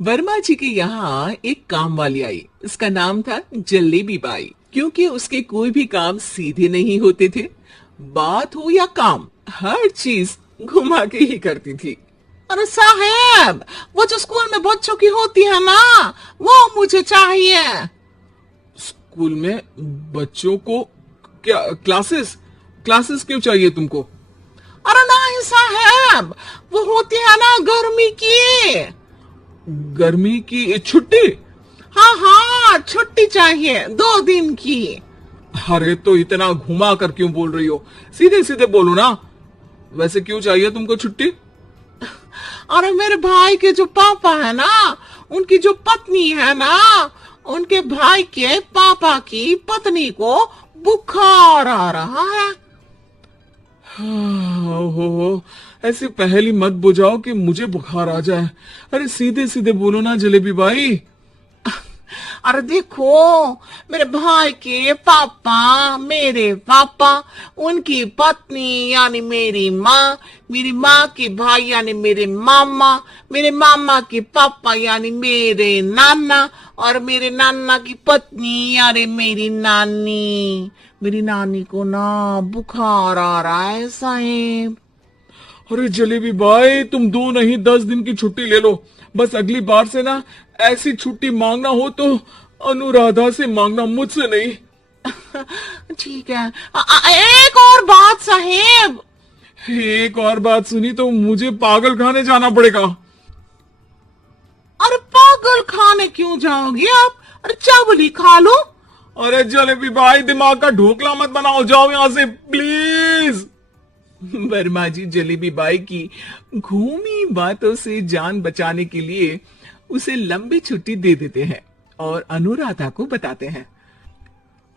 वर्मा जी के यहाँ एक काम वाली आई। उसका नाम था जलेबी बाई। क्योंकि उसके कोई भी काम सीधे नहीं होते थे, बात हो या काम, हर चीज घुमा के ही करती थी। अरे साहब, वो जो स्कूल में बच्चों की होती है ना, वो मुझे चाहिए। स्कूल में बच्चों को क्या क्लासेस क्लासेस क्यों चाहिए तुमको? अरे नहीं साहब, वो होती है ना गर्मी की। गर्मी की छुट्टी? हाँ हाँ, छुट्टी चाहिए 2 दिन की। अरे तो इतना घुमा कर क्यों बोल रही हो? सीधे सीधे बोलो ना। वैसे क्यों चाहिए तुमको छुट्टी? अरे मेरे भाई के जो पापा है ना, उनकी जो पत्नी है ना, उनके भाई के पापा की पत्नी को बुखार आ रहा है। हो ऐसी पहेली मत बुझाओ कि मुझे बुखार आ जाए। अरे सीधे सीधे बोलो ना जलेबी भाई। अरे देखो, मेरे भाई के पापा, मेरे पापा, उनकी पत्नी यानी मेरी माँ के भाई यानी मेरे मामा के पापा यानी मेरे नाना, और मेरे नाना की पत्नी यानी मेरी नानी को ना बुखार आ रहा है साहेब। अरे जलेबी भाई, तुम 2 नहीं 10 दिन की छुट्टी ले लो। बस अगली बार से ना ऐसी छुट्टी मांगना हो तो अनुराधा से मांगना, मुझसे नहीं। ठीक है। एक और बात साहेब। एक और बात सुनी तो मुझे पागल खाने जाना पड़ेगा। अरे पागल खाने क्यों जाओगे आप? अरे चावली खा लो। अरे जलेबी भाई, दिमाग का ढोकला मत बनाओ, जाओ यहां से प्लीज। वर्मा जी जलेबी बाई की घूमी बातों से जान बचाने के लिए उसे लंबी छुट्टी दे देते हैं और अनुराधा को बताते हैं।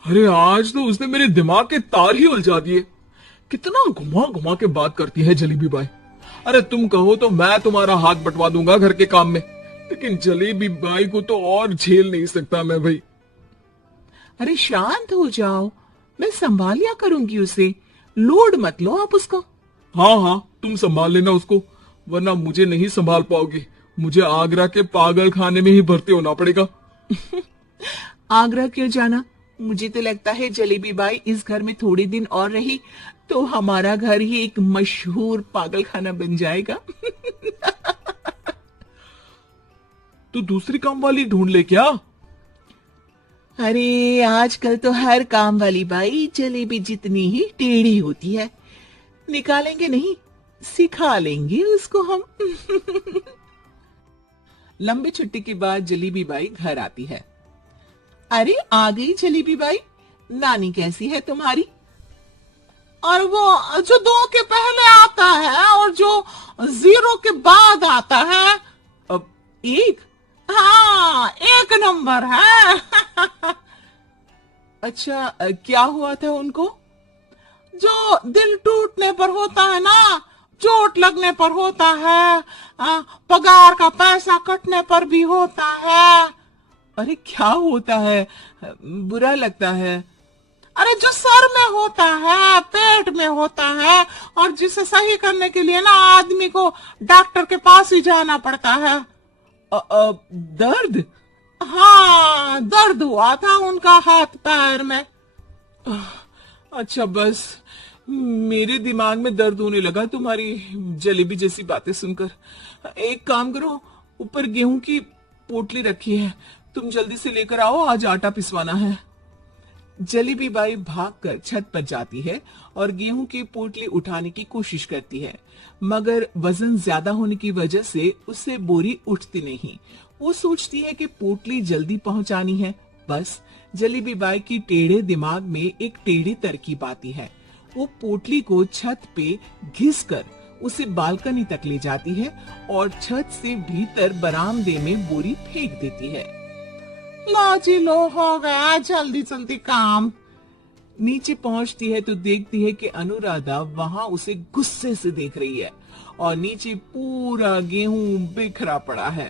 अरे आज तो उसने मेरे दिमाग के तार ही उलझा दिए। कितना घुमा घुमा के बात करती है जलेबी बाई। अरे तुम कहो तो मैं तुम्हारा हाथ बंटवा दूंगा घर के काम में, लेकिन जलेबी बाई को तो और झेल नहीं सकता मैं भाई। अरे शांत हो जाओ, मैं संभाल लिया करूंगी उसे। लोड मत लो आप उसको। हाँ हाँ, तुम संभाल लेना उसको, वरना मुझे नहीं संभाल पाओगे। मुझे आगरा के पागल खाने में ही भर्ती होना पड़ेगा। आगरा क्यों जाना? मुझे तो लगता है जलेबी बाई इस घर में थोड़े दिन और रही तो हमारा घर ही एक मशहूर पागल खाना बन जाएगा। तो दूसरी काम वाली ढूंढ ले क्या? अरे आजकल तो हर काम वाली बाई जलेबी जितनी ही टेढ़ी होती है। निकालेंगे नहीं, सिखा लेंगे उसको हम। लंबी छुट्टी के बाद जलेबी बाई घर आती है। अरे आ गई जलेबी बाई, नानी कैसी है तुम्हारी? और वो जो 2 के पहले आता है और जो 0 के बाद आता है। अब 1? हाँ, 1 नंबर है। अच्छा, क्या हुआ था उनको? जो दिल टूटने पर होता है ना, चोट लगने पर होता है, पगार का पैसा कटने पर भी होता है। अरे क्या होता है? बुरा लगता है। अरे जो सर में होता है, पेट में होता है, और जिसे सही करने के लिए ना आदमी को डॉक्टर के पास ही जाना पड़ता है। दर्द? हाँ, दर्द हुआ था उनका हाथ पैर में। अच्छा बस, मेरे दिमाग में दर्द होने लगा तुम्हारी जलेबी जैसी बातें सुनकर। एक काम करो, ऊपर गेहूं की पोटली रखी है, तुम जल्दी से लेकर आओ, आज आटा पिसवाना है। जलेबी बाई भागकर छत पर जाती है और गेहूं की पोटली उठाने की कोशिश करती है, मगर वजन ज्यादा होने की वजह से उससे बोरी उठती नहीं। वो सोचती है कि पोटली जल्दी पहुंचानी है। बस जलेबी बाई की टेढ़े दिमाग में एक टेढ़ी तरकीब आती है। वो पोटली को छत पे घिस कर उसे बालकनी तक ले जाती है और छत से भीतर बरामदे में बोरी फेंक देती है। लो जी लो, हो गया जल्दी जल्दी काम। नीचे पहुंचती है तो देखती है कि अनुराधा वहां उसे गुस्से से देख रही है और नीचे पूरा गेहूं बिखरा पड़ा है।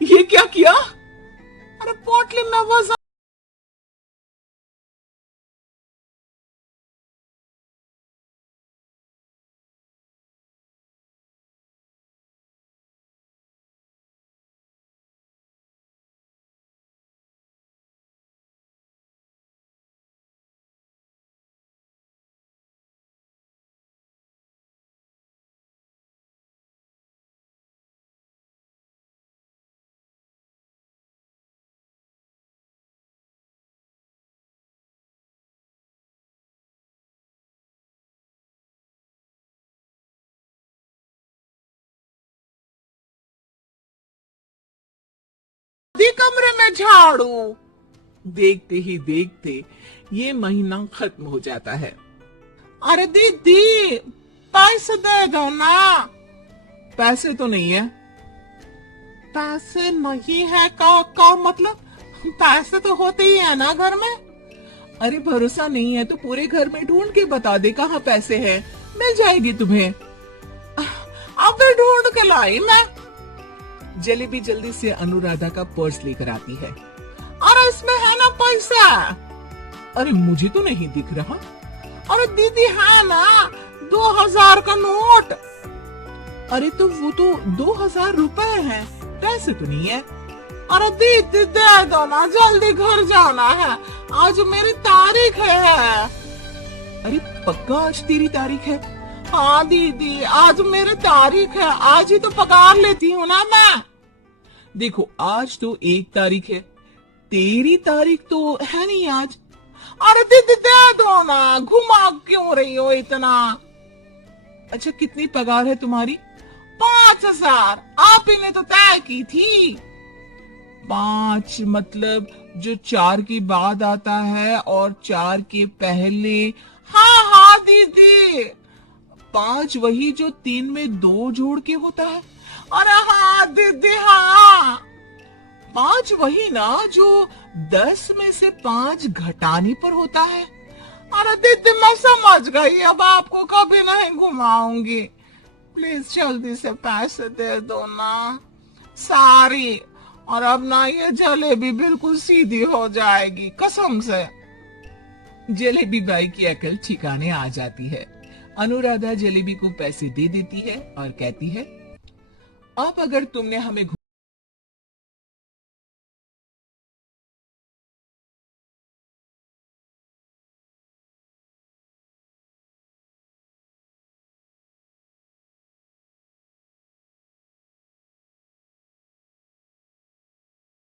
ये क्या किया? अरे पोटली में वजन दी कमरे में झाड़ू। देखते ही देखते ये महीना खत्म हो जाता है। अरे दीदी पैसे दे दो ना। पैसे तो नहीं है। पैसे नहीं है का मतलब? पैसे तो होते ही है ना घर में। अरे भरोसा नहीं है तो पूरे घर में ढूंढ के बता दे कहाँ पैसे हैं, मिल जाएगी तुम्हें। अब ढूंढ के लाई मैं। जलेबी जल्दी से अनुराधा का पर्स लेकर आती है। अरे इसमें है ना पैसा। अरे मुझे तो नहीं दिख रहा। अरे दीदी है ना 2000 का नोट। अरे तो वो तो 2000 रुपए है, पैसे तो नहीं है। अरे दीदी दे दो ना, जल्दी घर जाना है, आज मेरी तारीख है। अरे पक्का आज तेरी तारीख है? हाँ दीदी आज मेरी तारीख है, आज ही तो पगार लेती हूँ ना मैं। देखो आज तो 1 तारीख है, तेरी तारीख तो है नहीं आज। अरे दीदी दे दो ना, घुमा क्यों रही हो इतना? अच्छा कितनी पगार है तुम्हारी? 5000। आप ही ने तो तय की थी। 5 मतलब जो 4 के बाद आता है और 4 के पहले। हाँ हाँ दीदी 5 वही जो 3 में 2 जोड़ के होता है। अरे हाँ दीदी हाँ 5 वही ना जो 10 में से 5 घटाने पर होता है। अरे दीदी मैं समझ गई, अब आपको कभी नहीं घुमाऊंगी। प्लीज जल्दी से पैसे दे दो ना सारी, और अब ना ये जलेबी बिल्कुल सीधी हो जाएगी कसम से। जलेबी बाई की अकल ठिकाने आ जाती है। अनुराधा जलेबी को पैसे दे देती है और कहती है अब अगर तुमने हमें